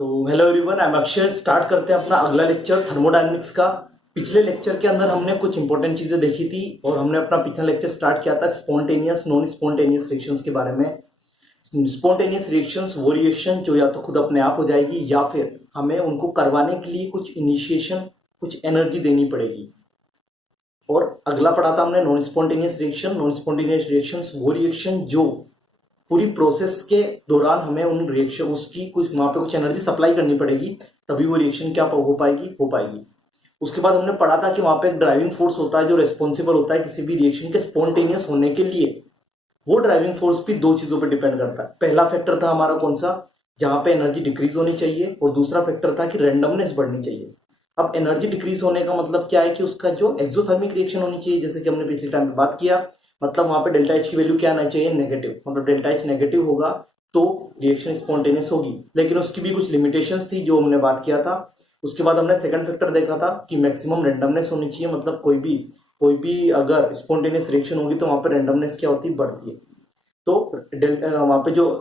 तो hello everyone, I am Akshay. Start करते हैं अपना अगला लेक्चर थर्मोडायनेमिक्स का। पिछले लेक्चर के अंदर हमने कुछ इंपॉर्टेंट चीजें देखी थी और हमने अपना पिछला लेक्चर स्टार्ट किया था स्पॉन्टेनियस नॉन स्पॉन्टेनियस रिएक्शंस के बारे में। स्पॉन्टेनियस रिएक्शंस वो रिएक्शन जो या तो खुद अपने आप हो जाएगी या फिर हमें उनको करवाने के लिए कुछ इनिशिएशन, कुछ एनर्जी देनी पड़ेगी। और अगला पढ़ा था हमने non spontaneous reaction. Non spontaneous reactions वो रिएक्शन जो पूरी प्रोसेस के दौरान हमें उन रिएक्शन उसकी कुछ वहां पे कुछ एनर्जी सप्लाई करनी पड़ेगी, तभी वो रिएक्शन क्या हो पाएगी। उसके बाद हमने पढ़ा था कि वहां पे एक ड्राइविंग फोर्स होता है जो रिस्पॉन्सिबल होता है किसी भी रिएक्शन के स्पॉन्टेनियस होने के लिए। वो ड्राइविंग फोर्स भी दो चीजों पर डिपेंड करता है। पहला फैक्टर था हमारा कौन सा, जहां पे एनर्जी डिक्रीज होनी चाहिए, और दूसरा फैक्टर था कि रेंडमनेस बढ़नी चाहिए। अब एनर्जी डिक्रीज होने का मतलब क्या है कि उसका जो एक्सोथर्मिक रिएक्शन होनी चाहिए, जैसे कि हमने पिछले टाइम में बात किया, मतलब वहां पे डेल्टा एच की वैल्यू क्या आना चाहिए, नेगेटिव। मतलब डेल्टा एच नेगेटिव होगा तो रिएक्शन स्पॉन्टेनियस होगी, लेकिन उसकी भी कुछ लिमिटेशंस थी जो हमने बात किया था। उसके बाद हमने सेकंड फैक्टर देखा था कि मैक्सिमम रेंडमनेस होनी चाहिए, मतलब कोई भी अगर स्पॉन्टेनियस रिएक्शन होगी तो वहां पे रेंडमनेस क्या होती है, बढ़ती है। तो वहां पे जो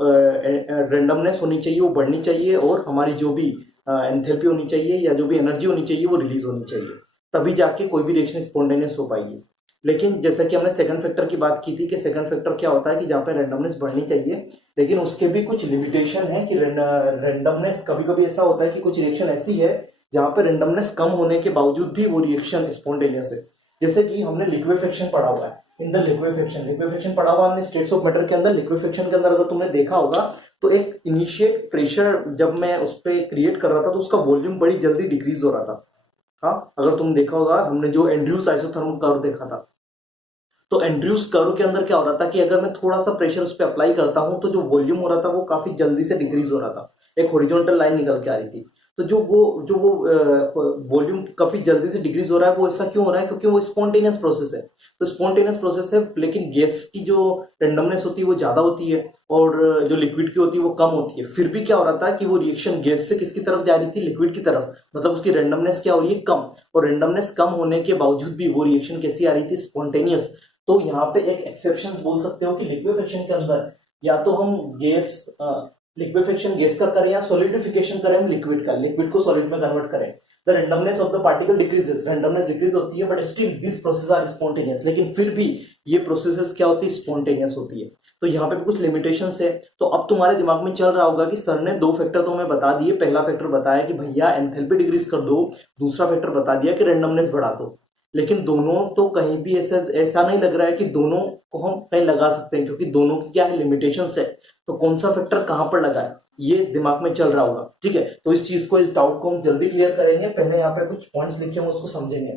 रेंडमनेस होनी चाहिए वो बढ़नी चाहिए, और हमारी जो भी एंथैल्पी होनी चाहिए या जो भी एनर्जी होनी चाहिए वो रिलीज होनी चाहिए, तभी जाके कोई भी रिएक्शन स्पॉन्टेनियस हो पाएगी। लेकिन जैसा कि हमने सेकंड फैक्टर की बात की थी कि सेकंड फैक्टर क्या होता है कि जहां पे रेंडमनेस बढ़नी चाहिए, लेकिन उसके भी कुछ लिमिटेशन है कि रेंडमनेस कभी कभी ऐसा होता है कि कुछ रिएक्शन ऐसी है जहां पे रेंडमनेस कम होने के बावजूद भी वो रिएक्शन स्पॉन्टेनियस है। जैसे कि हमने लिक्विफेक्शन पढ़ा हुआ है। इन द लिक्विफेक्शन पढ़ा हुआ हमने स्टेट्स ऑफ मैटर के अंदर। लिक्विफेक्शन के अंदर अगर तुमने देखा होगा तो एक इनिशिएट प्रेशर जब मैं उस पर क्रिएट कर रहा था तो उसका वॉल्यूम बड़ी जल्दी डिक्रीज हो रहा था। हाँ, अगर तुम देखा होगा, हमने जो एंड्रयूज आइसोथर्मल कर्व देखा था, तो एंड्रयूज कर्व के अंदर क्या हो रहा था कि अगर मैं थोड़ा सा प्रेशर उस पर अप्लाई करता हूं तो जो वॉल्यूम हो रहा था वो काफी जल्दी से डिक्रीज हो रहा था। एक हॉरिजॉन्टल लाइन निकल के आ रही थी। तो जो वो वॉल्यूम काफी जल्दी से डिक्रीज हो रहा है, वो ऐसा क्यों हो रहा है, क्योंकि वो स्पॉन्टेनियस प्रोसेस है। तो स्पॉन्टेनियस प्रोसेस है, लेकिन गैस की जो रेंडमनेस होती है वो ज्यादा होती है और जो लिक्विड की होती है वो कम होती है। फिर भी क्या हो रहा था कि वो रिएक्शन गैस से किसकी तरफ जा रही थी, लिक्विड की तरफ। मतलब उसकी रेंडमनेस क्या हो रही है, कम। और रेंडमनेस कम होने के बावजूद भी वो रिएक्शन कैसी आ रही थी, स्पॉन्टेनियस। तो यहाँ पे एक एक्सेप्शन बोल सकते हो कि लिक्विफेक्शन के अंदर या तो हम गैस लिक्विफेक्शन गैस का करें या सॉलिडिफिकेशन करें हम लिक्विड का, लिक्विड को सॉलिड में कन्वर्ट करें। The randomness of the particle decreases, randomness decrease होती है, but still this process are spontaneous. लेकिन फिर भी ये प्रोसेसेस क्या होती है, स्पॉन्टेनियस होती है। तो यहाँ पे भी कुछ लिमिटेशंस है। तो अब तुम्हारे दिमाग में चल रहा होगा कि सर ने दो फैक्टर तो हमें बता दिए। पहला फैक्टर बताया कि भैया एंथैल्पी डिक्रीज कर दो, दूसरा फैक्टर बता दिया कि रेंडमनेस बढ़ा दो। लेकिन दोनों तो कहीं भी ऐसा ऐसा नहीं लग रहा है कि दोनों को हम कहीं लगा सकते हैं, क्योंकि दोनों की क्या है, लिमिटेशंस है। तो कौन सा फैक्टर कहां पर लगा है ये दिमाग में चल रहा होगा। ठीक है, तो इस चीज को, इस डाउट को हम जल्दी क्लियर करेंगे। पहले यहाँ पे कुछ पॉइंट्स लिखे होंगे उसको समझेंगे।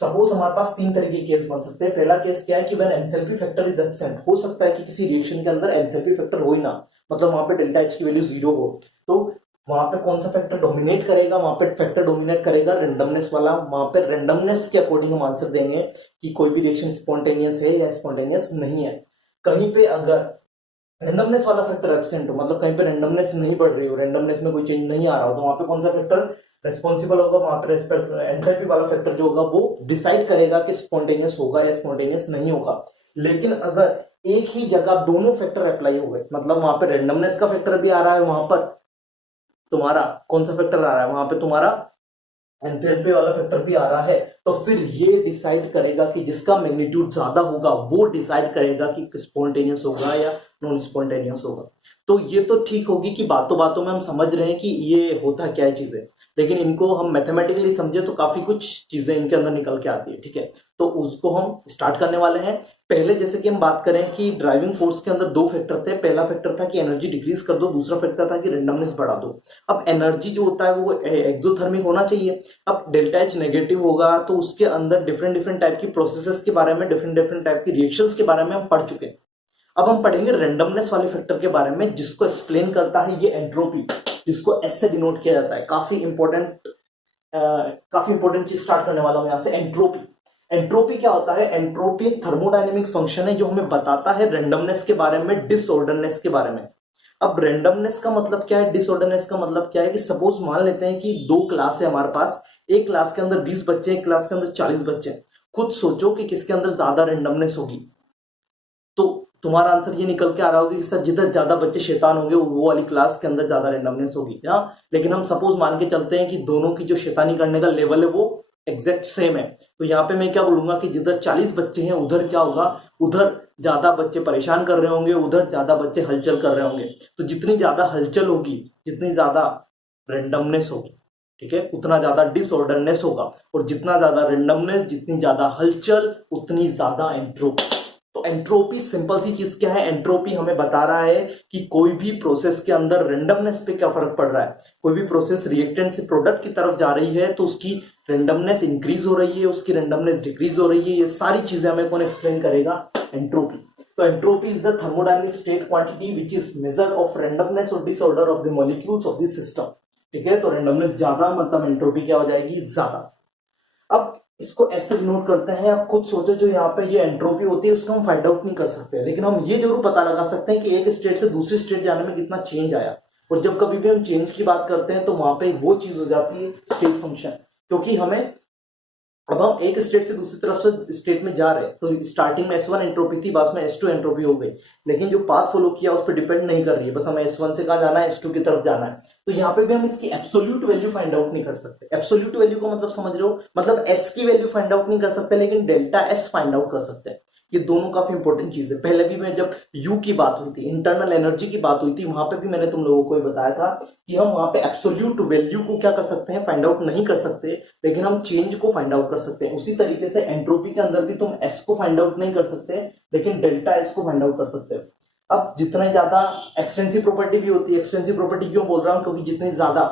सपोज हमारे पास तीन तरह के केस बन सकते हैं। पहला केस क्या है कि when enthalpy factor is absent. हो सकता है कि किसी रिएक्शन के अंदर एंथैल्पी फैक्टर हो ही ना, मतलब वहां पे डेल्टा एच की वैल्यू 0 हो। तो वहां पे कौन सा फैक्टर डोमिनेट करेगा, वहां पे फैक्टर डोमिनेट करेगा रेंडमनेस वाला। वहां पे रेंडमनेस के अकॉर्डिंग हम आंसर देंगे कि कोई भी रिएक्शन स्पॉन्टेनियस है या स्पॉन्टेनियस नहीं है। कहीं पे अगर रेंडमनेस वाला फैक्टर एब्सेंट हो, मतलब कहीं पे रेंडमनेस नहीं बढ़ रही हो, रेंडमनेस में कोई चेंज नहीं आ रहा हो, तो वहां पे कौन सा फैक्टर रेस्पॉन्सिबल होगा, वहां पे एंथैल्पी वाला फैक्टर जो होगा वो डिसाइड करेगा कि स्पॉन्टेनियस होगा या स्पॉन्टेनियस नहीं होगा। लेकिन अगर एक ही जगह दोनों फैक्टर अप्लाई हो गए, मतलब वहां पे रेंडमनेस का फैक्टर भी आ रहा है, वहां पर तुम्हारा कौन सा फैक्टर आ रहा है, वहां पे तुम्हारा एंथैल्पी वाला फैक्टर भी आ रहा है, तो फिर ये डिसाइड करेगा कि जिसका मैग्नीट्यूड ज्यादा होगा वो डिसाइड करेगा कि स्पॉन्टेनियस होगा या नॉन स्पॉन्टेनियस होगा। तो ये तो ठीक होगी कि बातों बातों में हम समझ रहे हैं कि ये होता क्या है चीजें, लेकिन इनको हम मैथमेटिकली समझे तो काफी कुछ चीजें इनके अंदर निकल के आती है। ठीक है, तो उसको हम स्टार्ट करने वाले हैं। पहले जैसे कि हम बात करें कि ड्राइविंग फोर्स के अंदर दो फैक्टर थे। पहला फैक्टर था कि एनर्जी डिक्रीज कर दो, दूसरा फैक्टर था कि रेंडमनेस बढ़ा दो। अब एनर्जी जो होता है वो एक्सोथर्मिक होना चाहिए। अब डेल्टा एच नेगेटिव होगा तो उसके अंदर डिफरेंट डिफरेंट टाइप की प्रोसेसेस के बारे में, डिफरेंट डिफरेंट टाइप की रिएक्शंस के बारे में हम पढ़ चुके हैं। अब हम पढ़ेंगे रेंडमनेस वाले फैक्टर के बारे में, जिसको एक्सप्लेन करता है ये एंट्रोपी, जिसको एस से डिनोट किया जाता है। काफी इंपॉर्टेंट चीज स्टार्ट करने वाला हूं यहां से, एंट्रोपी। एंट्रोपी क्या होता है, एंट्रोपी एक थर्मोडायनेमिक फंक्शन है जो हमें बताता है रेंडमनेस के बारे में, डिसऑर्डरनेस के बारे में। अब रेंडमनेस का मतलब क्या है, डिसऑर्डरनेस का मतलब क्या है कि सपोज मान लेते हैं कि दो क्लास है हमारे पास। एक क्लास के अंदर 20 बच्चे, एक क्लास के अंदर 40 बच्चे हैं। खुद सोचो कि किसके अंदर ज्यादा रेंडमनेस होगी। तो तुम्हारा आंसर ये निकल के आ रहा होगा कि सर जिधर ज्यादा बच्चे शैतान होंगे वो वाली क्लास के अंदर ज्यादा रेंडमनेस होगी। हाँ, लेकिन हम सपोज मान के चलते हैं कि दोनों की जो शैतानी करने का लेवल है वो एग्जैक्ट सेम है, तो यहाँ पे मैं क्या बोलूंगा कि जिधर 40 बच्चे हैं उधर क्या होगा, उधर ज्यादा बच्चे परेशान कर रहे होंगे, उधर ज्यादा बच्चे हलचल कर रहे होंगे। तो जितनी ज्यादा हलचल होगी, जितनी ज्यादा रेंडमनेस होगी, ठीक है, उतना ज्यादा डिसऑर्डरनेस होगा, और जितना ज्यादा रेंडमनेस, जितनी ज्यादा हलचल, उतनी ज्यादा एंट्रोपी। तो एंट्रोपी सिंपल सी चीज क्या है, एंट्रोपी हमें बता रहा है कि कोई भी प्रोसेस के अंदर रेंडमनेस पे क्या फर्क पड़ रहा है। कोई भी प्रोसेस रिएक्टेंट से प्रोडक्ट की तरफ जा रही है तो उसकी रेंडमनेस इंक्रीज हो रही है, उसकी रेंडमनेस डिक्रीज हो रही है। ये सारी चीजें हमें कौन एक्सप्लेन करेगा, एंट्रोपी। तो entropy is the thermodynamic state quantity which is measure of randomness और disorder of the molecules of the system. ठीक है, तो रेंडमनेस ज्यादा मतलब एंट्रोपी क्या हो जाएगी, ज्यादा। अब इसको ऐसे नोट करते हैं, आप खुद सोचो जो यहाँ पे ये एंट्रोपी होती है उसको हम फाइंड आउट नहीं कर सकते, लेकिन हम ये जरूर पता लगा सकते हैं कि एक स्टेट से दूसरी स्टेट जाने में कितना चेंज आया। और जब कभी भी हम चेंज की बात करते हैं तो वहां पे वो चीज हो जाती है स्टेट फंक्शन, क्योंकि हमें अब हम एक स्टेट से दूसरी तरफ से स्टेट में जा रहे हैं, तो स्टार्टिंग में S1 एंट्रोपी थी, बाद में S2 एंट्रोपी हो गई, लेकिन जो पाथ फॉलो किया उस पर डिपेंड नहीं कर रही है, बस हमें S1 से कहां जाना है, S2 की तरफ जाना है। तो यहाँ पे भी हम इसकी एब्सोल्यूट वैल्यू फाइंड आउट नहीं कर सकते। एब्सोल्यूट वैल्यू को मतलब समझ रहे हो, मतलब S की वैल्यू फाइंड आउट नहीं कर सकते, लेकिन डेल्टा S फाइंड आउट कर सकते हैं। ये दोनों काफी इंपॉर्टेंट चीज है। पहले भी मैं जब यू की बात हुई थी, इंटरनल एनर्जी की बात हुई थी, वहां पे भी मैंने तुम लोगों को बताया था कि हम वहां पे एब्सोल्यूट वैल्यू को क्या कर सकते हैं, फाइंड आउट नहीं कर सकते, लेकिन हम चेंज को फाइंड आउट कर सकते हैं। उसी तरीके से एंट्रोपी के अंदर भी तुम एस को फाइंड आउट नहीं कर सकते, लेकिन डेल्टा एस को फाइंड आउट कर सकते हो। अब जितना ज्यादा एक्सटेंसिव प्रॉपर्टी भी होती है, एक्सटेंसिव प्रॉपर्टी क्यों बोल रहा हूं, क्योंकि जितनी ज्यादा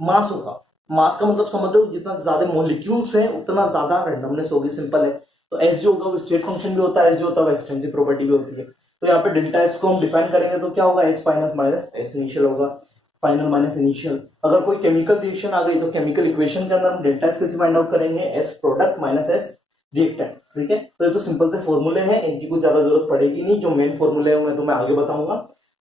मास होगा, मास का मतलब समझ लो जितना ज्यादा मॉलिक्यूल्स हैं उतना ज्यादा रेंडमनेस होगी, सिंपल है। तो एस जो होगा वो स्टेट फंक्शन भी होता है, एस जो होता है वो एक्सटेंसिव प्रॉपर्टी भी होती है। तो यहाँ पे डेल्टा एस को हम डिफाइन करेंगे तो क्या होगा, S final minus S initial होगा, फाइनल माइनस इनिशियल। अगर कोई केमिकल रिएक्शन आ गई तो केमिकल इक्वेशन के अंदर हम डेल्टा एस कैसे फाइंड आउट करेंगे, S product minus S reactant. ठीक है, तो ये तो सिंपल से फॉर्मूले हैं, इनकी कुछ ज्यादा जरूरत पड़ेगी नहीं। जो मेन फॉर्मूले है मैं तुम्हें आगे बताऊंगा।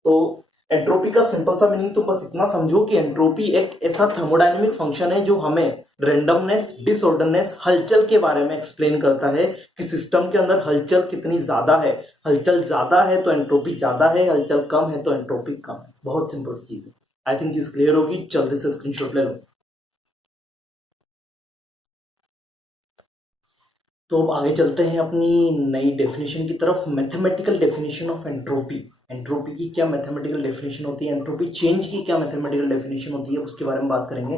तो एंट्रोपी का सिंपल सा मीनिंग तो बस इतना समझो कि एंट्रोपी एक ऐसा थर्मोडायनेमिक फंक्शन है जो हमें रेंडमनेस, डिसऑर्डरनेस, हलचल के बारे में एक्सप्लेन करता है कि सिस्टम के अंदर हलचल कितनी ज्यादा है। हलचल ज्यादा है तो एंट्रोपी ज्यादा है, हलचल कम है तो एंट्रोपी कम है। बहुत सिंपल चीज है। आई थिंक चीज क्लियर होगी। जल्दी से स्क्रीनशॉट ले लो। तो अब आगे चलते हैं अपनी नई डेफिनेशन की तरफ, mathematical definition of entropy. Entropy की क्या मैथमेटिकल डेफिनेशन होती है, एंट्रोपी चेंज की क्या मैथमेटिकल डेफिनेशन होती है, उसके बारे में बात करेंगे।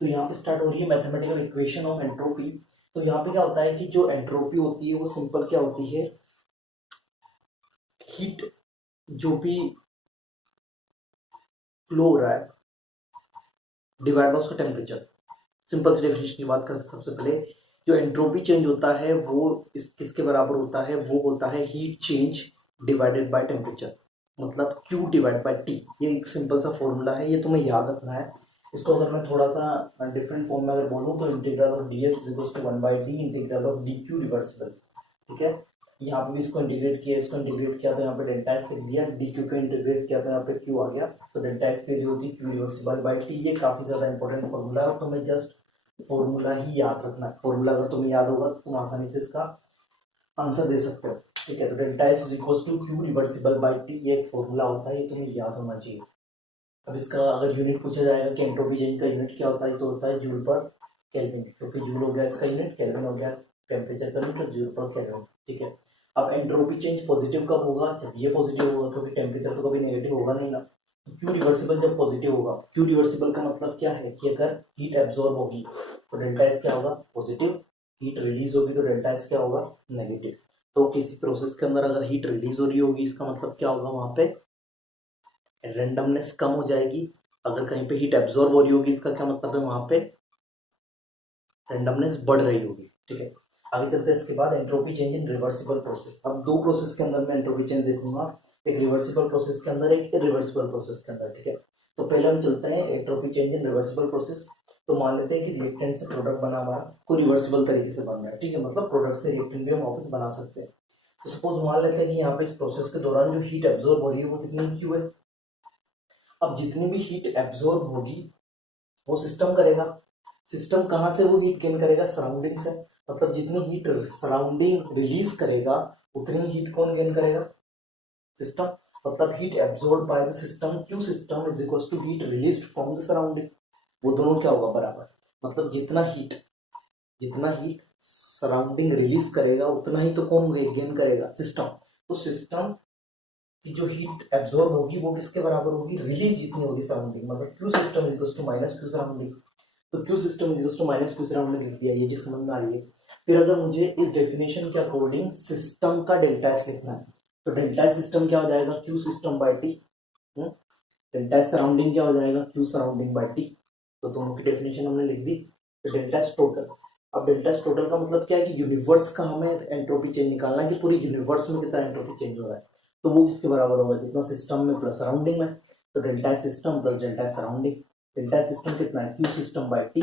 तो यहाँ पे स्टार्ट हो रही है मैथमेटिकल इक्वेशन ऑफ एंट्रोपी। तो यहाँ पे क्या होता है कि जो एंट्रोपी होती है वो सिंपल क्या होती है, हीट जो भी फ्लो हो रहा है डिवाइड बाय उसका टेम्परेचर। सिंपल सी डेफिनेशन की बात करते सबसे पहले, जो एंट्रोपी चेंज होता है वो किसके बराबर होता है, वो होता है heat change divided by temperature, मतलब Q डिवाइड बाय T। ये एक सिंपल सा फॉर्मूला है, ये तुम्हें याद रखना है। इसको अगर मैं थोड़ा सा डिफरेंट फॉर्म में अगर बोलूँ तो integral of ds is equal to 1/d integral of dq reversible. ठीक है, यहाँ पे भी इसको इंटीग्रेट किया, इसको इंटीग्रेट किया तो यहाँ पे डेल्टा एस लिख दिया, dq को इंटीग्रेट किया तो यहाँ पे q आ गया, तो डेल्टा एस की वैल्यू होती है q रिवर्सिबल बाय t। ये काफी ज्यादा इंपॉर्टेंट फॉर्मूला है, तो मैं जस्ट फॉर्मूला ही याद रखना है। फॉर्मूला अगर तुम्हें याद होगा तो तुम आसानी से इसका आंसर दे सकते हो। ठीक है, तो delta S is equal to Q reversible by T, ये एक फॉर्मूला होता है, ये तुम्हें याद होना चाहिए। अब इसका अगर यूनिट पूछा जाएगा कि एंट्रोपी चेंज का यूनिट क्या होता है, तो होता है जूल पर केल्विन, क्योंकि जूल हो गया इसका यूनिट, केल्विन हो गया टेम्परेचर का यूनिट, जूल पर केल्विन। ठीक है, अब एंट्रोपी चेंज पॉजिटिव कब होगा, जब ये पॉजिटिव होगा, क्योंकि टेम्परेचर तो कभी नेगेटिव होगा नहीं ना। क्यू रिवर्सिबल जब पॉजिटिव होगा, क्यू रिवर्सिबल का मतलब क्या है कि अगर हीट एब्जॉर्ब होगी तो डेल्टा एस क्या होगा, पॉजिटिव। हीट रिलीज होगी तो डेल्टा एस क्या होगा, नेगेटिव। तो किसी प्रोसेस के अंदर अगर हीट रिलीज हो रही होगी, इसका मतलब क्या होगा, वहां पे रेंडमनेस कम हो जाएगी। अगर कहीं पे हीट एब्जॉर्ब हो रही होगी, इसका क्या मतलब है, वहां पे रेंडमनेस बढ़ रही होगी। ठीक है, आगे चलते हैं। इसके बाद entropy change in reversible process. अब दो प्रोसेस के अंदर मैं एंट्रोपी चेंज देखूंगा, एक रिवर्सिबल प्रोसेस के अंदर, एक इरिवर्सिबल प्रोसेस के अंदर। ठीक है, तो पहले हम चलते हैं entropy change in reversible process. तो मान लेते हैं कि रिएक्टेंट से प्रोडक्ट बना हमारा कोई रिवर्सिबल तरीके से बन रहा है। ठीक है, मतलब प्रोडक्ट से रिएक्टेंट भी हम वापस बना सकते हैं। तो सपोज मान लेते हैं कि यहाँ पे इस प्रोसेस के दौरान जो हीट एब्जॉर्ब हो रही है वो कितनी क्यू है। अब जितनी भी हीट एब्जॉर्ब होगी वो सिस्टम करेगा। सिस्टम कहाँ से वो हीट गेन करेगा, सराउंडिंग से। मतलब जितनी हीट सराउंडिंग रिलीज करेगा उतनी हीट कौन गेन करेगा, सिस्टम। मतलब heat absorb by the system, Q system is equal to heat released from the surrounding. वो दोनों क्या होगा, बराबर। मतलब जितना हीट सराउंडिंग रिलीज करेगा उतना ही तो कौन गेन करेगा, सिस्टम। तो सिस्टम की जो हीट एब्जॉर्ब होगी वो किसके बराबर होगी, रिलीज जितनी होगी सराउंडिंग, मतलब Q system is equal to minus Q surrounding. तो Q system is equal to minus Q surrounding लिख दिया, ये चीज समझ में आ रही है। फिर अगर मुझे इस डेफिनेशन के अकॉर्डिंग सिस्टम का डेल्टा एस लिखना है, तो डेल्टा एस सिस्टम क्या हो जाएगा, Q system by T. Delta S surrounding क्या हो जाएगा, क्यू सराउंडिंग बाई टी। तो दोनों की डेफिनेशन हमने लिख दी। तो डेल्टा एस टोटल, अब डेल्टा एस टोटल का मतलब क्या है कि यूनिवर्स का हमें एंट्रोपी चेंज निकालना है कि पूरे यूनिवर्स में कितना एंट्रोपी चेंज हो रहा है। तो वो किसके बराबर होगा, जितना सिस्टम में प्लस सराउंडिंग में। तो delta S system plus delta S surrounding. Delta S system कितना है, Q system by T.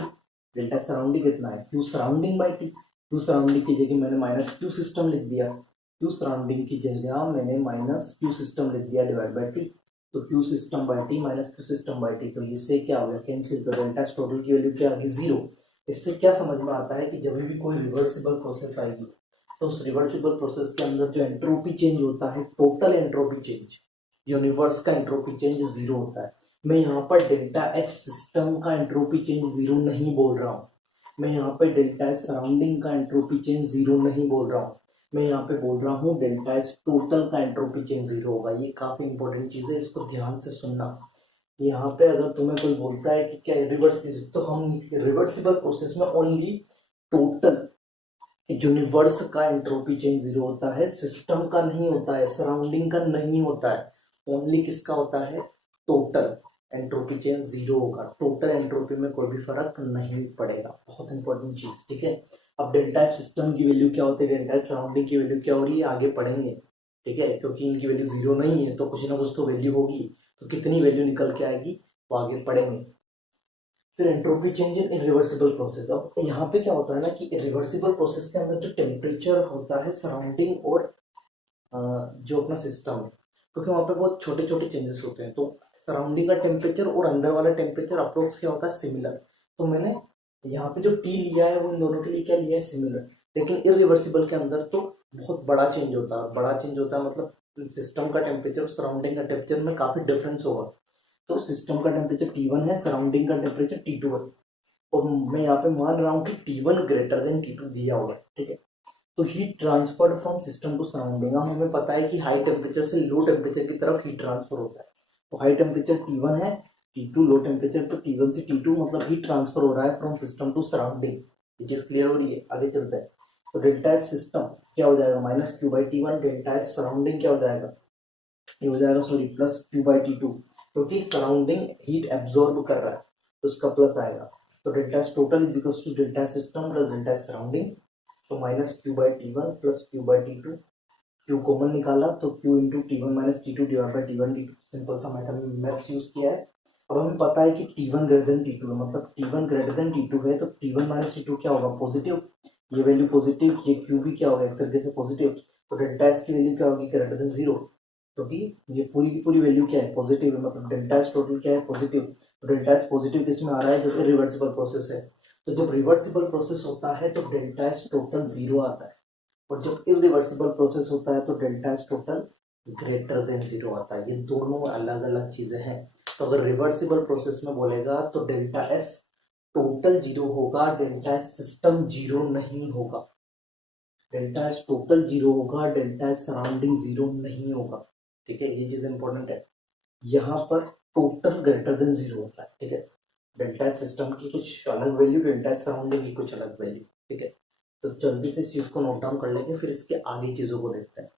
Delta S surrounding कितना है, Q surrounding by T. Q surrounding की जगह मैंने माइनस क्यू सिस्टम लिख दिया, क्यू सराउंडिंग की जगह मैंने माइनस क्यू सिस्टम लिख दिया डिवाइड बाई टी। तो Q system by T minus Q system by T, तो इससे क्या हो गया, कैंसिल। तो डेल्टा एस टोटल की वैल्यू क्या आ गई, जीरो। इससे क्या समझ में आता है कि जब भी कोई रिवर्सिबल प्रोसेस आएगी तो उस रिवर्सिबल प्रोसेस के अंदर जो एंट्रोपी चेंज होता है, टोटल एंट्रोपी चेंज, यूनिवर्स का एंट्रोपी चेंज जीरो होता है। मैं यहाँ पर डेल्टा एस सिस्टम का एंट्रोपी चेंज जीरो नहीं बोल रहा हूँ, मैं यहाँ पे डेल्टा एस सराउंडिंग का एंट्रोपी चेंज जीरो नहीं बोल रहा हूँ, मैं यहाँ पे बोल रहा हूँ डेल्टा एस टोटल का एंट्रोपी चेंज जीरो होगा। ये काफी इंपॉर्टेंट चीज है, इसको ध्यान से सुनना। यहाँ पे अगर तुम्हें कोई बोलता है कि क्या रिवर्सिबल, तो हम रिवर्सिबल प्रोसेस में ओनली टोटल यूनिवर्स का एंट्रोपी चेंज जीरो होता है, सिस्टम का नहीं होता है, सराउंडिंग का नहीं होता है। ओनली किसका होता है, टोटल एंट्रोपी चेंज जीरो होगा, टोटल एंट्रोपी में कोई भी फर्क नहीं पड़ेगा। बहुत इंपॉर्टेंट चीज, ठीक है। अब डेल्टा सिस्टम की वैल्यू क्या होती है, डेल्टा सराउंडिंग की वैल्यू क्या हो रही है, आगे पढ़ेंगे, ठीक है। क्योंकि इनकी वैल्यू जीरो नहीं है तो कुछ ना कुछ तो वैल्यू होगी, तो कितनी वैल्यू निकल के आएगी वो आगे पढ़ेंगे। फिर entropy change in irreversible process. अब यहाँ पे क्या होता है ना कि इरिवर्सिबल प्रोसेस के अंदर जो टेम्परेचर होता है सराउंडिंग और जो अपना सिस्टम है, क्योंकि वहाँ पे बहुत छोटे छोटे चेंजेस होते हैं, तो सराउंडिंग का टेम्परेचर और अंदर वाला टेम्परेचर अप्रोक्स क्या होता है, सिमिलर। तो मैंने यहाँ पे जो टी लिया है वो इन दोनों के लिए क्या लिया है, सिमिलर। लेकिन इरिवर्सिबल के अंदर तो बहुत बड़ा चेंज होता है, बड़ा चेंज होता है मतलब सिस्टम का टेम्परेचर और सराउंडिंग का टेम्परेचर में काफी डिफरेंस होगा। तो सिस्टम का टेम्परेचर T1 है, सराउंडिंग का टेम्परेचर T2 है, और मैं यहाँ पे मान रहा हूँ कि T1 ग्रेटर देन T2 दिया हुआ है, ठीक है। तो heat transferred from system to surrounding, अब हमें पता है कि हाई टेम्परेचर से लो टेम्परेचर की तरफ हीट ट्रांसफर होता है। तो हाई टेम्परेचर T1 है, T2 लो टेम्परेचर, तो T1 से T2 मतलब हीट ट्रांसफर हो रहा है फ्रॉम सिस्टम टू सराउंडिंग। ये चीज क्लियर हो रही है, आगे चलते हैं। तो डेल्टा एस सिस्टम क्या हो जाएगा, minus Q by T1, delta S surrounding क्या हो जाएगा, ये हो जाएगा sorry plus Q by T2, क्योंकि सराउंडिंग हीट एब्जॉर्ब कर रहा है तो उसका प्लस आएगा। तो delta S total is equal to delta system plus delta surrounding, तो minus Q by T1 plus Q by T2, Q common निकाला तो Q into T1 minus T2 divide by T1 T2, simple सा maths use किया है। अब हमें पता है कि T1 ग्रेटर देन T2 है, मतलब T1 ग्रेटर देन T2 है तो T1 माइनस T2 क्या होगा, पॉजिटिव। ये वैल्यू पॉजिटिव, ये क्यू भी क्या होगा एक तरीके से पॉजिटिव। तो डेल्टा एस की वैल्यू क्या होगी, ग्रेटर देन जीरो, क्योंकि ये पूरी की पूरी वैल्यू क्या है, पॉजिटिव है, मतलब डेल्टा एस टोटल क्या है, पॉजिटिव। तो डेल्टा एस पॉजिटिव किस में आ रहा है, जो रिवर्सिबल प्रोसेस है। तो जब रिवर्सिबल प्रोसेस होता है तो डेल्टा एस टोटल जीरो आता है, और जब इरिवर्सिबल प्रोसेस होता है तो delta S total greater than zero आता है। ये दोनों अलग अलग चीजें हैं। तो अगर रिवर्सिबल प्रोसेस में बोलेगा तो डेल्टा एस टोटल जीरो होगा, डेल्टा एस सिस्टम जीरो नहीं होगा। डेल्टा एस टोटल जीरो होगा, डेल्टा एस सराउंडिंग जीरो नहीं होगा, ठीक है। ये चीज इंपॉर्टेंट है, यहाँ पर टोटल ग्रेटर देन जीरो होता है, ठीक है। डेल्टा एस सिस्टम की कुछ अलग वैल्यू, डेल्टा एस सराउंडिंग की कुछ अलग वैल्यू, ठीक है। तो जल्दी से इस चीज को नोट डाउन कर लेंगे, फिर इसके आगे चीजों को देखते हैं।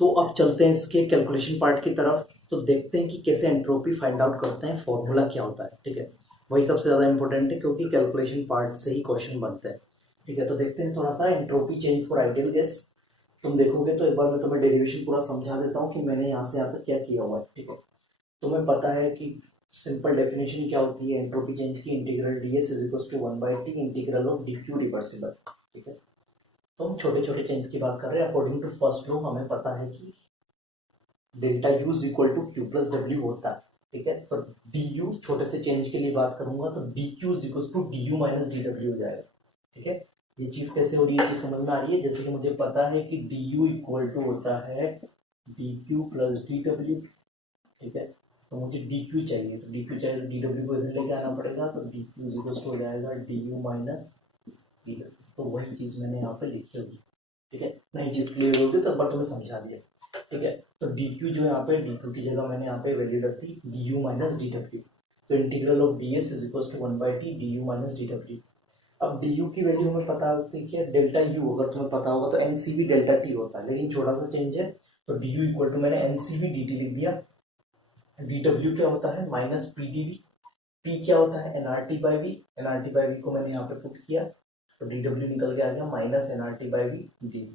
तो अब चलते हैं इसके कैलकुलेशन पार्ट की तरफ, तो देखते हैं कि कैसे एंट्रोपी फाइंड आउट करते हैं, फॉर्मूला क्या होता है, ठीक है। वही सबसे ज्यादा इंपॉर्टेंट है क्योंकि कैलकुलेशन पार्ट से ही क्वेश्चन बनते हैं, ठीक है। तो देखते हैं थोड़ा सा entropy change for ideal gas. तुम देखोगे तो एक बार मैं तुम्हें डेरिवेशन पूरा समझा देता हूँ कि मैंने यहाँ से यहाँ तक क्या किया हुआ है, ठीक है। तुम्हें पता है कि सिंपल डेफिनेशन क्या होती है एंट्रोपी चेंज की, integral ds is equal to 1/t integral of dq reversible, ठीक है। तो हम छोटे छोटे चेंज की बात कर रहे हैं। अकॉर्डिंग टू फर्स्ट लॉ हमें पता है कि delta U is equal to Q plus W होता है, ठीक है। तो डी यू छोटे से चेंज के लिए बात करूंगा तो D Q is equal to D U minus D W हो जाएगा। ठीक है, ये चीज कैसे हो रही है, चीज समझ में आ रही है। जैसे कि मुझे पता है कि डी यू इक्वल टू होता है D Q plus D W. ठीक है, तो मुझे डी क्यू चाहिए, तो डी क्यू चाहिए तो डी डब्ल्यू को इधर लेके आना पड़ेगा, तो D Q is equal to हो जाएगा D U minus D W. तो वही चीज मैंने यहाँ पे लिखी होगी। ठीक है, नई चीज क्लियर होगी तो बट मैं समझा दिया। ठीक है, तो डी क्यू जो यहाँ पे डी क्यू की जगह मैंने यहाँ पे वैल्यू रख दी D U minus D W. तो integral of D S is equal to 1/t D U minus D W. अब डी यू की वैल्यू हमें पता होती है कि डेल्टा यू, अगर तुम्हें पता होगा तो एनसीवी डेल्टा टी होता है, लेकिन छोटा सा चेंज है। तो डी यू इक्वल टू मैंने एनसीवी डी टी लिख दिया। डी डब्ल्यू क्या होता है minus P D V. P क्या होता है NRT by V, NRT by V को मैंने यहाँ पे पुट किया तो डी डब्ल्यू निकल के आ गया minus NRT by V D.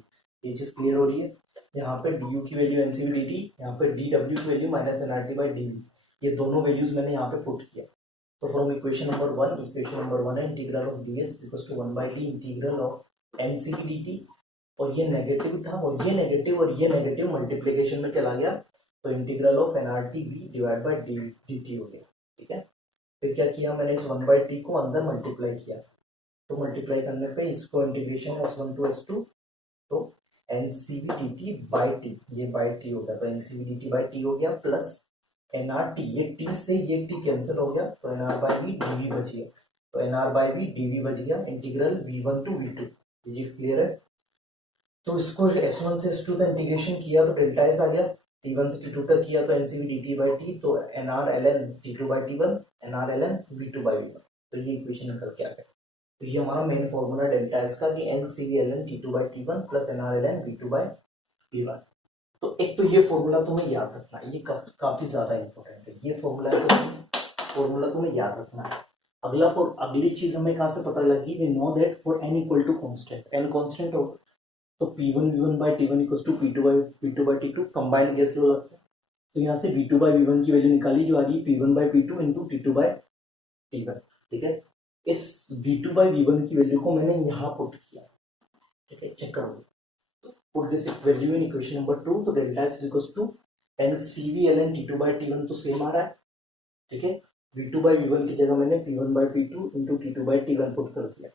ये चीज क्लियर हो रही है। यहाँ पे डी यू की वैल्यू एनसीवी डी टी, यहाँ पे डी डब्ल्यू की value minus NRT by D V, ये दोनों वैल्यूज मैंने यहाँ पे पुट किया। तो फ्रॉम इक्वेशन नंबर वन है integral of D S equals to 1/t integral of NCV D T, और ये नेगेटिव था और ये नेगेटिव मल्टीप्लीकेशन में चला गया, तो integral of NRT B divide by D T हो गया। ठीक है, फिर क्या किया मैंने इस 1/t को अंदर मल्टीप्लाई किया, तो मल्टीप्लाई करने पे इसको इंटीग्रेशन S1 टू S2, तो NCV D T by T, ये बाई टी हो गया, तो NCV D T by T हो गया प्लस एनआरटी, ये टी से ये टी कैंसिल हो गया, तो एनआर बाई वी डीवी बच गया, तो एनआर बाई वी डीवी बच गया इंटीग्रल v1 टू v2। ये चीज क्लियर है। तो इसको S1 से S2 का इंटीग्रेशन किया तो डेल्टा एस आ गया, T1 से T2 तक किया तो एनसीवी डी बाई टी, तो NR L N T2 by T1 NR L N V2 by V1। तो ये इक्वेशन निकल के आ गया। तो ये हमारा मेन फॉर्मूला डेल्टा एस का कि NCV L N T2 by T1 plus NR L N V2 by V1। तो एक तो ये फॉर्मूला तुम्हें याद रखना है, ये काफी ज्यादा इंपॉर्टेंट है, ये फॉर्मूला तुम्हें याद रखना है। अगली चीज हमें कहाँ से पता लगी, we know that for n equal to constant, n constant हो तो p1 v1 by t1 equals to p2 by t2 combined gas law लगता है। तो यहाँ से v2 बाई v1 की वैल्यू निकाली जो आ रही है p1 by p2 into t2 by t1। ठीक है, इस v2 बाई v1 की वैल्यू को मैंने यहाँ पुट किया। ठीक है, चेक करो, put this value in equation number 2, तो delta s is equals to NCV ln T2 by T1 तो सेम आ रहा है। ठीक है, V2 by V1 की जगह मैंने P1 by P2 into T2 by T1 put कर दिया।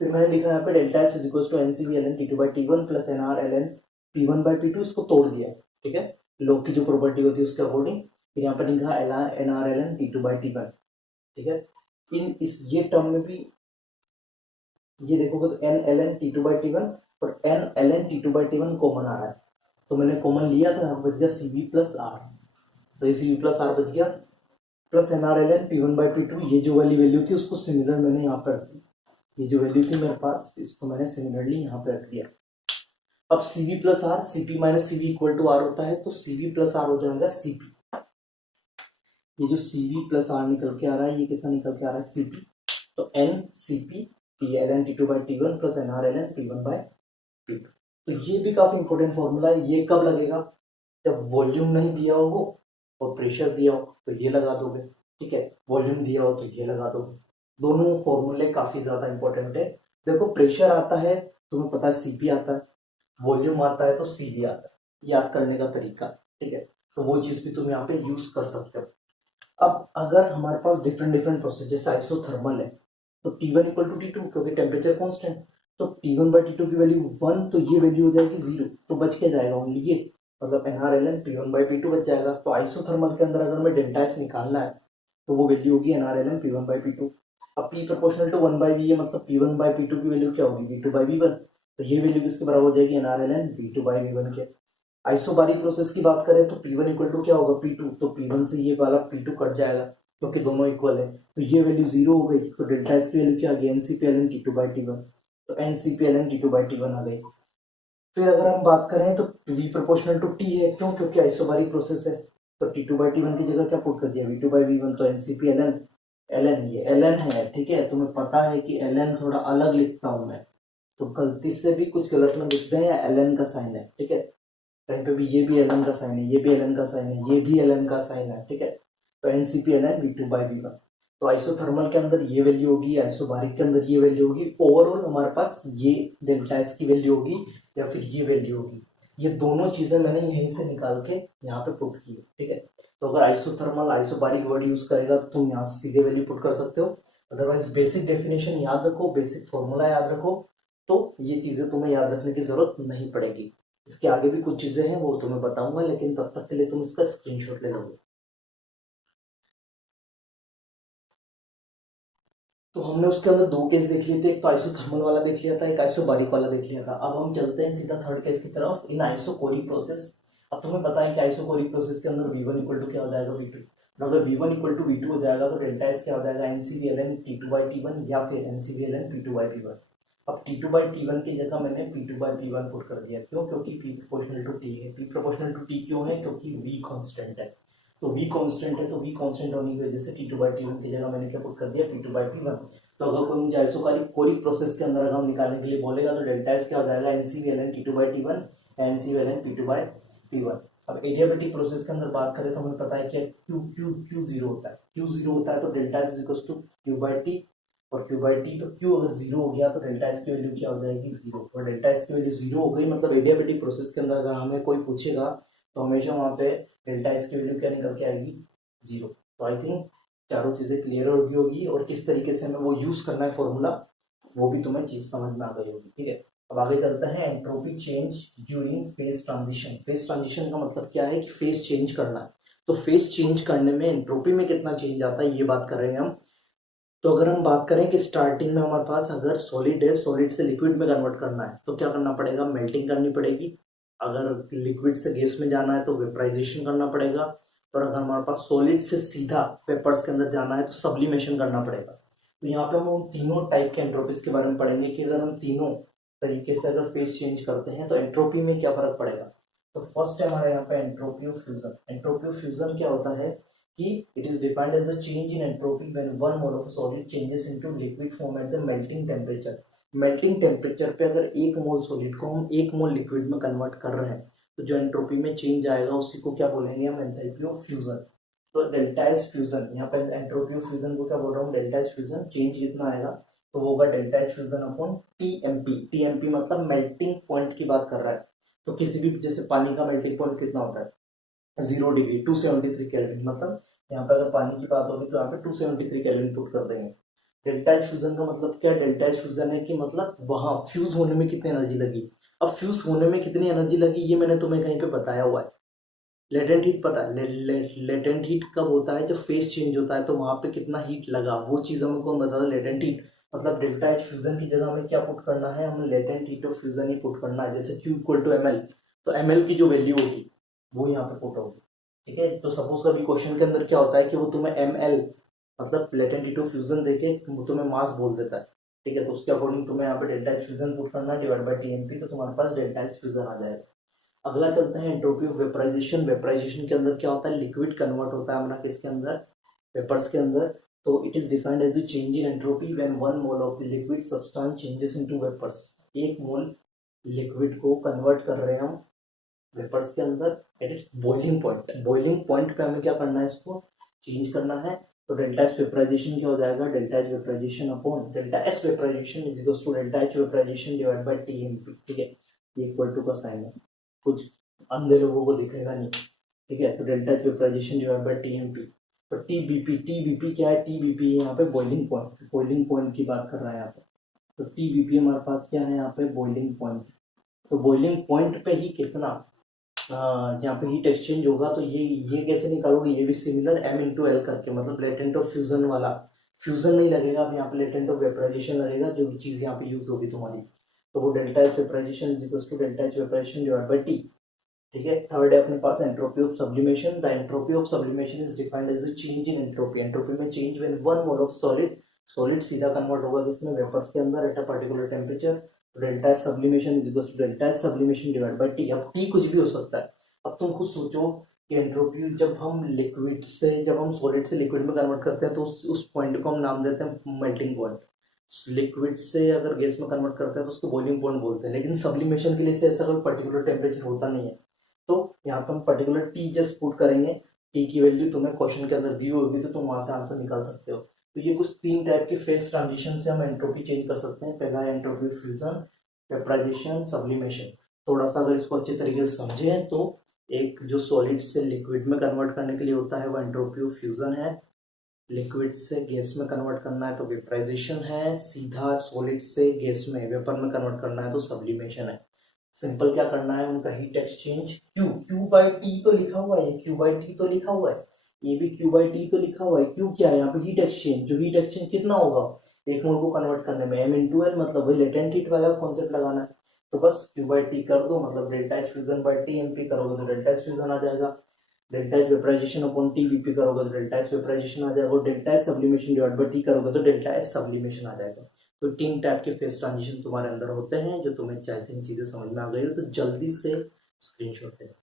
फिर मैंने लिखा यहाँ पे delta s is equals to NCV ln T2 by T1 plus NR ln P1 by P2, इसको तोड़ दिया। ठीक है, लॉग की जो प्रॉपर्टी होती है उसके अकॉर्डिंग। फिर यहाँ पर लिखा NR ln T2 by T1। ठीक है, ये टर्म में भी ये देखोगे तो N ln T2 by T1 और n ln T2 by T1 common आ रहा है, तो मैंने कॉमन लिया तो यहाँ बच गया CV प्लस आर, तो ये CV प्लस आर बच गया plus NR ln P1 by P2। ये जो वाली वैल्यू थी उसको सिमिलर मैंने यहाँ पर रख दी, ये जो वैल्यू थी मेरे पास इसको मैंने सिमिलरली यहाँ पे रख दिया। अब CV plus R, CP minus CV equal to R होता है, तो CV प्लस आर हो जाएगा CP। ये जो CV प्लस आर निकल के आ रहा है ये कितना निकल के आ रहा है CP, तो NCP ln T2 by T1 plus NR ln P1 by P2। तो ये भी काफी इंपॉर्टेंट फॉर्मूला है। ये कब लगेगा, जब वॉल्यूम नहीं दिया हो और प्रेशर दिया हो तो ये लगा दोगे। ठीक है, वॉल्यूम दिया हो तो ये लगा दोगे। दोनों फॉर्मूले काफी ज्यादा इंपॉर्टेंट है। देखो प्रेशर आता है तुम्हें पता है सीपी आता है, वॉल्यूम आता है तो सीबी आता है, याद करने का तरीका। ठीक है, तो वो चीज भी तुम यहाँ पे यूज कर सकते हो। अब अगर हमारे पास डिफरेंट प्रोसेस जैसे आइसोथर्मल है तो T1 इक्वल टू T2 क्योंकि टेम्परेचर कांस्टेंट, तो T1 बाई T2 की वैल्यू 1 तो ये वैल्यू हो जाएगी 0, तो बच के जाएगा ओनली ये, मतलब NR ln P1 by P2 बच जाएगा। तो आइसोथर्मल के अंदर अगर मैं डेल्टा एस निकालना है तो वो वैल्यू होगी NR ln P1 by P2। अब P proportional to 1 by V है, मतलब P1 बाई P2 की वैल्यू क्या होगी V2 बाई V1, तो ये वैल्यू किसके बराबर हो जाएगी NR ln V2 by V1 के। आइसोबारिक प्रोसेस की बात करें तो P1 इक्वल टू क्या होगा P2, तो P1 से ये वाला P2 कट जाएगा क्योंकि दोनों इक्वल है, तो ये वैल्यू 0 हो गई। तो डेल्टा एस की वैल्यू क्या आ गई NCP ln T2 by T1, तो NCP ln T2 by T1 आ गई। फिर अगर हम बात करें तो V प्रोपोर्शनल टू T है, क्यों, क्योंकि आइसोबारिक प्रोसेस है, तो T2 बाई T1 की जगह क्या पुट कर दिया V2 बाई V1, तो NCP ln ये ln है। ठीक है, तुम्हें पता है कि ln थोड़ा अलग लिखता हूं मैं, तो गलती से भी कुछ गलत में लिखते हैं या ln का साइन है। ठीक है, कहीं पे भी ये भी ln का साइन है, ये भी ln का साइन है, ये भी ln का साइन है। ठीक है, तो NCP ln V2 by V1। तो आइसोथर्मल के अंदर ये वैल्यू होगी, आइसोबारिक के अंदर ये वैल्यू होगी, ओवरऑल हमारे पास ये डेल्टा एस की वैल्यू होगी या फिर ये वैल्यू होगी। ये दोनों चीजें मैंने यहीं से निकाल के यहाँ पे पुट की है। ठीक है, तो अगर आइसोथर्मल आइसोबारिक वर्ड यूज करेगा तो तुम यहाँ से सीधे वैल्यू पुट कर सकते हो। अदरवाइज बेसिक डेफिनेशन याद रखो, बेसिक फॉर्मूला याद रखो, तो ये चीजें तुम्हें याद रखने की जरूरत नहीं पड़ेगी। इसके आगे भी कुछ चीजें हैं वो तुम्हें बताऊंगा, लेकिन तब तक के लिए तुम इसका स्क्रीनशॉट ले लोगे। तो हमने उसके अंदर दो केस देख लिए थे, एक तो आइसोथर्मल वाला देख लिया था, एक आइसोबारिक वाला देख लिया था। अब हम चलते हैं सीधा थर्ड केस की तरफ, इन आइसोकोरिक प्रोसेस। अब तुम्हें पता है कि आइसोकोरिक प्रोसेस के अंदर V1 इक्वल टू क्या हो जाएगा, V2। अगर V1 इक्वल टू V2 हो जाएगा तो डेल्टा एस क्या हो जाएगा, NCVLN T2/T1 या फिर NCVLN P2/P1। अब T2/T1 की जगह मैंने P2/P1 पुट कर दिया, क्यों? क्योंकि P प्रोपोर्शनल टू T है। P प्रोपोर्शनल टू T क्यों है? क्योंकि V कांस्टेंट है। तो V कांस्टेंट है, तो V कांस्टेंट होने की वजह से T2/T1 की जगह मैंने क्या पुट कर दिया, P2/P1। तो अगर कोई मुझे आइसोकोरिक कोरिक प्रोसेस के अंदर अगर हम निकालने के लिए बोलेगा तो डेल्टा एस क्या हो जाएगा, NCVLN T2/T1 NCVLN P2/P1। अब एडियाबेटिक प्रोसेस के अंदर बात करें तो हमें पता है कि Q जीरो होता है। Q जीरो होता है तो delta S equal to Q/T और Q/T। तो Q अगर जीरो हो गया तो डेल्टा एस की वैल्यू क्या हो जाएगी, जीरो। और डेल्टा एस की वैल्यू जीरो हो गई मतलब एडियाबेटिक प्रोसेस के अंदर अगर हमें कोई पूछेगा तो हमेशा वहां पे डेल्टा एस की वैल्यू क्या निकल के आएगी, जीरो। तो आई थिंक चारों चीजें क्लियर होगी और किस तरीके से हमें वो यूज करना है फॉर्मूला, वो भी तुम्हें चीज समझ में आ गई होगी। ठीक है, अब आगे चलते हैं, entropy change during phase transition. Phase transition का मतलब क्या है कि फेज चेंज करना है। तो फेज चेंज करने में एंट्रोपी में कितना चेंज आता है ये बात कर रहे हैं हम। तो अगर हम बात करें कि स्टार्टिंग में हमारे पास अगर सॉलिड है, सॉलिड से लिक्विड में कन्वर्ट करना है तो क्या करना पड़ेगा, मेल्टिंग करनी पड़ेगी। अगर लिक्विड से गैस में जाना है तो वेपराइजेशन करना पड़ेगा। और अगर हमारे पास सॉलिड से सीधा पेपर्स के अंदर जाना है तो सब्लिमेशन करना पड़ेगा। तो यहाँ पे हम उन तीनों टाइप के एंट्रोपीज के बारे में पढ़ेंगे कि अगर हम तीनों तरीके से अगर फेज चेंज करते हैं तो एंट्रोपी में क्या फर्क पड़ेगा। तो फर्स्ट है हमारे यहाँ पे entropy of fusion. Entropy of fusion क्या होता है कि it is defined as the change in entropy when one mole of solid changes into liquid form at the melting temperature. Melting temperature पे अगर एक मोल सॉलिड को हम एक मोल लिक्विड में कन्वर्ट कर रहे हैं तो जो एंट्रोपी में चेंज आएगा उसी को क्या बोलेंगे हम, एंथैल्पी ऑफ फ्यूजन। तो डेल्टा एस फ्यूजन, यहाँ पे एंट्रोपी ऑफ फ्यूजन को क्या बोल रहा हूँ, डेल्टा एस फ्यूजन। चेंज कितना आएगा तो वो होगा delta S fusion upon TMP. TMP मतलब मेल्टिंग पॉइंट की बात कर रहा है। तो किसी भी जैसे पानी का मेल्टिंग पॉइंट कितना होता है, 0 डिग्री 273 केल्विन। मतलब यहाँ पे अगर पानी की बात होगी तो यहाँ पे 273 केल्विन पुट कर देंगे। डेल्टा एच फ्यूजन का मतलब क्या, डेल्टा एच फ्यूजन है कि मतलब वहां फ्यूज होने में कितनी एनर्जी लगी। अब फ्यूज होने में कितनी एनर्जी लगी ये मैंने तुम्हें कहीं पे बताया हुआ है। लेटेंट हीट पता है, लेटेंट हीट कब होता है, जब फेस चेंज होता है तो वहां पे कितना हीट लगा वो चीज हमें कौन बता रहा है, लेटेंट हीट। मतलब डेल्टा एच फ्यूजन की जगह हमें क्या पुट करना है, हमें लेटेंट हीट ऑफ फ्यूजन ही पुट करना है। जैसे Q equal to M L, तो एम एल की जो वैल्यू होगी वो यहाँ पे पुट होगी। ठीक है, तो सपोज कभी क्वेश्चन के अंदर क्या होता है कि वो तुम्हें एम एल मतलब लेटेंट हीट ऑफ फ्यूजन देके वो तुम्हें मास बोल देता है। ठीक है, तो उसके अकॉर्डिंग तुम्हें यहाँ पे डेल्टा एच फ्यूजन पुट करना है डिवाइड बाई टीएमपी, तो तुम्हारे पास डेल्टा एच फ्यूजन आ जाएगा। अगला चलते हैं एंट्रोपी ऑफ वेपराइजेशन। वेपराइजेशन के अंदर क्या होता है, लिक्विड कन्वर्ट होता है हमारा किसके अंदर, पेपर्स के अंदर। तो it is defined as the change in entropy when one mole of the liquid substance changes into vapours. एक मोल लिक्विड को कन्वर्ट कर रहे हैं हम वेपर्स के अंदर at its boiling point. Boiling point पे हमें क्या करना है, इसको चेंज करना है। तो डेल्टा एस वेपराइजेशन क्या हो जाएगा, delta H vaporisation upon delta S vaporisation is equal to delta H vaporisation divide by TMP. ठीक है, ये इक्वल टू का साइन है, कुछ अंधे लोगों को दिखेगा नहीं। ठीक है, तो delta H vaporisation divide by TMP. तो टीबीपी, टीबीपी क्या है, टीबीपी यहाँ पे बॉइलिंग पॉइंट, बॉइलिंग पॉइंट की बात कर रहा है यहाँ पे। तो टीबीपी हमारे पास क्या है यहाँ पे, बॉइलिंग पॉइंट। तो बॉइलिंग पॉइंट पे ही कितना यहाँ पे हीट एक्सचेंज होगा। तो ये कैसे निकालोगे, ये भी सिमिलर m इंटू एल करके, मतलब लेटेंट ऑफ फ्यूजन वाला फ्यूजन नहीं लगेगा, अब यहाँ पे लेटेंट ऑफ वेपराइजेशन लगेगा, जो चीज यहाँ पे यूज होगी तुम्हारी। तो वो delta H vaporisation is equal to delta H vaporisation divide by T. ठीक है, थर्ड है अपने पास entropy of sublimation. The entropy of sublimation is defined as a change in entropy. Entropy में change when one mole of solid, solid सीधा convert होगा किसमें, vapours के अंदर at a particular temperature. Delta S sublimation is equal to delta S sublimation divide by T. अब T कुछ भी हो सकता है। अब तुम खुद सोचो कि एंट्रोपी जब हम लिक्विड से, जब हम सॉलिड से लिक्विड में कन्वर्ट करते हैं तो उस पॉइंट को हम नाम देते हैं मेल्टिंग पॉइंट। लिक्विड से अगर गैस में कन्वर्ट करते हैं तो उसको बॉइलिंग पॉइंट बोलते हैं। लेकिन सब्लिमेशन के लिए से ऐसा कोई पर्टिकुलर टेम्परेचर होता नहीं है। तो यहाँ पे हम पर्टिकुलर टी जस्ट पुट करेंगे, टी की वैल्यू तुम्हें क्वेश्चन के अंदर दी होगी तो तुम वहां से आंसर निकाल सकते हो। तो ये कुछ तीन टाइप के फेस ट्रांजिशन से हम एंट्रोपी चेंज कर सकते हैं। पहला है एंट्रोपी फ्यूजन, वेपराइजेशन, सब्लिमेशन। थोड़ा सा अगर इसको अच्छे तरीके से समझे तो एक जो सॉलिड से लिक्विड में कन्वर्ट करने के लिए होता है वो एंट्रोपी ऑफ फ्यूजन है, लिक्विड से गैस में कन्वर्ट करना है तो वेपराइजेशन है, सीधा सॉलिड से गैस में वेपर में कन्वर्ट करना है तो सब्लिमेशन है। सिंपल क्या करना है उनका, heat exchange, Q by T तो लिखा हुआ है, क्यू बाई टी तो लिखा हुआ है, ये भी क्यू बाई टी तो लिखा हुआ है। क्यू क्या है यहाँ पे, हीट एक्सचेंज। जो हीट एक्सचेंज कितना होगा एक मोल को कन्वर्ट करने में, एम इंटू एल, मतलब वही लेटेंट हीट वाला कॉन्सेप्ट लगाना है। तो बस क्यू बाई टी कर दो, मतलब delta H fusion by T M P करोगे तो डेल्टा एच फ्यूजन आ जाएगा, delta H vaporisation upon T VP करोगे तो डेल्टा एच वेपराइजेशन आ जाएगा, और delta H sublimation divide by T करोगे तो डेल्टा एच सब्लिमेशन आ जाएगा। तो 3 टाइप के फेस ट्रांजिशन तुम्हारे अंदर होते हैं। जो तुम्हें चाहे 3 चीजें समझ में आ गई हो तो जल्दी से स्क्रीनशॉट ले।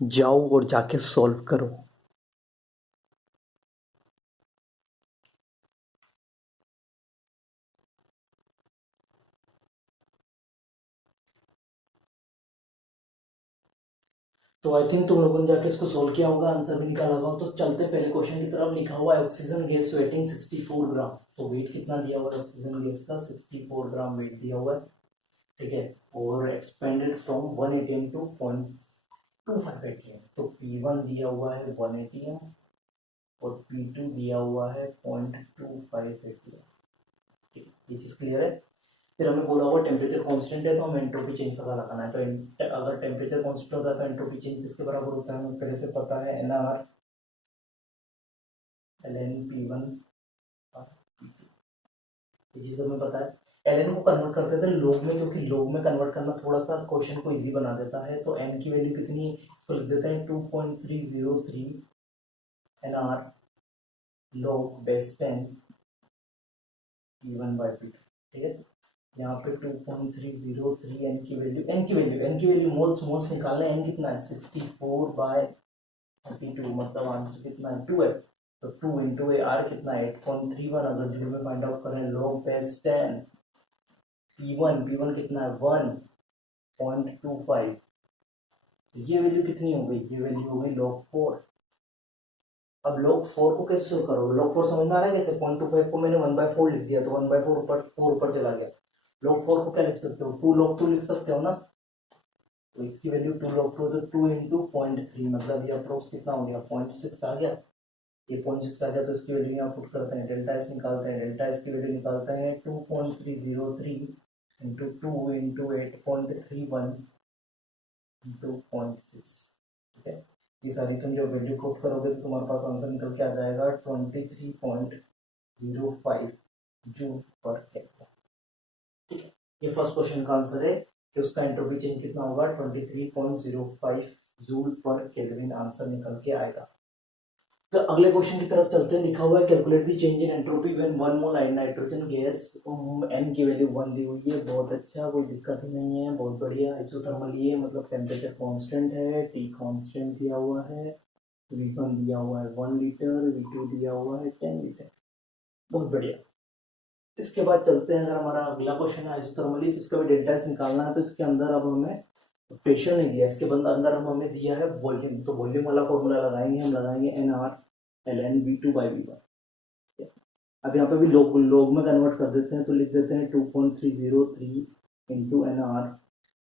जाओ और जाके सॉल्व करो। तो आई थिंक तुम लोगों ने जाके इसको सोल्व किया होगा, आंसर भी निकाला होगा। तो चलते पहले क्वेश्चन की तरफ। लिखा हुआ है ऑक्सीजन गैस वेटिंग 64 ग्राम। तो वेट कितना दिया हुआ है ऑक्सीजन गैस का, 64 ग्राम वेट दिया हुआ है, ठीक है। और expanded from 1 ATM to 0.25 ATM. तो P1 दिया हुआ है 1 एटीएम और P2 दिया हुआ है 0.25 एटीएम, ठीक है। ये चीज क्लियर है। फिर हमें बोला हुआ टेम्परेचर कांस्टेंट है तो हमें एंट्रोपी चेंज पता लगाना है। तो अगर टेम्परेचर कांस्टेंट होता है तो एंट्रोपी चेंज किसके बराबर होता है हमें पहले से पता है, NR ln P1 P2, ये चीज हमें पता है। ln को कन्वर्ट करते थे लोग में, क्योंकि लोग में कन्वर्ट करना थोड़ा सा क्वेश्चन को इजी बना देता है। तो n की वैल्यू कितनी, तो लिख देते हैं 2.303 NR log base 10 P1 by P2, ठीक है। यहाँ पे 2.303 n की वैल्यू मोल्स निकालना है। n कितना है 64 बाय 32, मतलब आंसर कितना है 2 है। तो 2 इंटू आर कितना है 8.31। अगर जूल में फाइंड आउट करें log बेस 10 P1 कितना है 1.25, ये वैल्यू कितनी हो गई, ये वैल्यू हो गई log 4। अब log 4 को कैसे सोल्व करोगे, log 4 समझ में आ रहा है कैसे, 0.25 को मैंने 1/4 लिख दिया तो 1/4 ऊपर चला गया। log 4 को क्या लिख सकते हो, 2 log 2 लिख सकते हो ना। तो इसकी वैल्यू 2 log 2 तो 2 इंटू 0.3, मतलब ये अप्रोक्स कितना हो गया 0.6 आ गया। ये 0.6 आ गया तो इसकी वैल्यू यहाँ पुट करते हैं, डेल्टा एस निकालते हैं। डेल्टा एस की वैल्यू निकालते हैं 2.303 इंटू 2 इंटू 8.31 इंटू 0.6, ठीक है। ये सारी तुम जब वैल्यू पुट करोगे तो तुम्हारे पास आंसर निकल के आ जाएगा 23.05 जूल पर केल्विन, ठीक है। ये फर्स्ट क्वेश्चन का आंसर है कि उसका एंट्रोपी चेंज कितना होगा 23.05 जूल पर केल्विन, आंसर निकल के आएगा। तो अगले क्वेश्चन की तरफ चलते हैं। लिखा हुआ है calculate the change in entropy when 1 mole nitrogen gas, n की वैल्यू 1 दी हुई है, बहुत अच्छा, कोई दिक्कत नहीं है, बहुत बढ़िया। आइसोथर्मल ये मतलब टेम्परेचर कांस्टेंट है, T कांस्टेंट दिया हुआ है, V1 दिया हुआ है 1 लीटर, V2 दिया हुआ है 10 लीटर, बहुत बढ़िया। इसके बाद चलते हैं, अगर हमारा अगला क्वेश्चन है आइसोथर्मली, जिसका भी डेल्टा एस निकालना है। तो इसके अंदर अब हमें प्रेशर नहीं दिया, इसके अंदर हम हमें दिया है वॉल्यूम। तो वॉल्यूम वाला फॉर्मूला लगाएंगे, हम लगाएंगे NR ln V2 by V1। अब यहाँ पे भी लोग में कन्वर्ट कर देते हैं, तो लिख देते हैं 2.303 into NR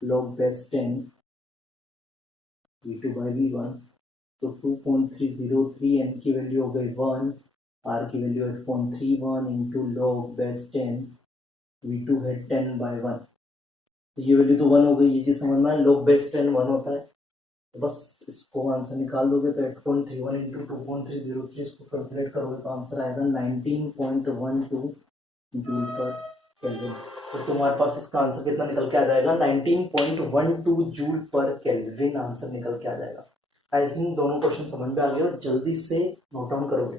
log base 10 V2 by V1। तो 2.303 n की वैल्यू हो गई 1, R की value 8.31 into log base 10, V2 है 10 by 1। तो ये वैल्यू तो 1 हो गई, ये चीज समझना है, लॉग बेस 10 1 होता है। तो बस इसको आंसर निकाल दोगे तो 8.31 इंटू 2.303 इसको कैलकुलेट करोगे तो आंसर आएगा 19.12 जूल पर केल्विन। तो तुम्हारे पास इसका आंसर कितना निकल के आ जाएगा 19.12 जूल पर केल्विन, आंसर निकल के आ जाएगा। आई थिंक दोनों क्वेश्चन समझ में आ गए हो, जल्दी से नोट डाउन करोगे।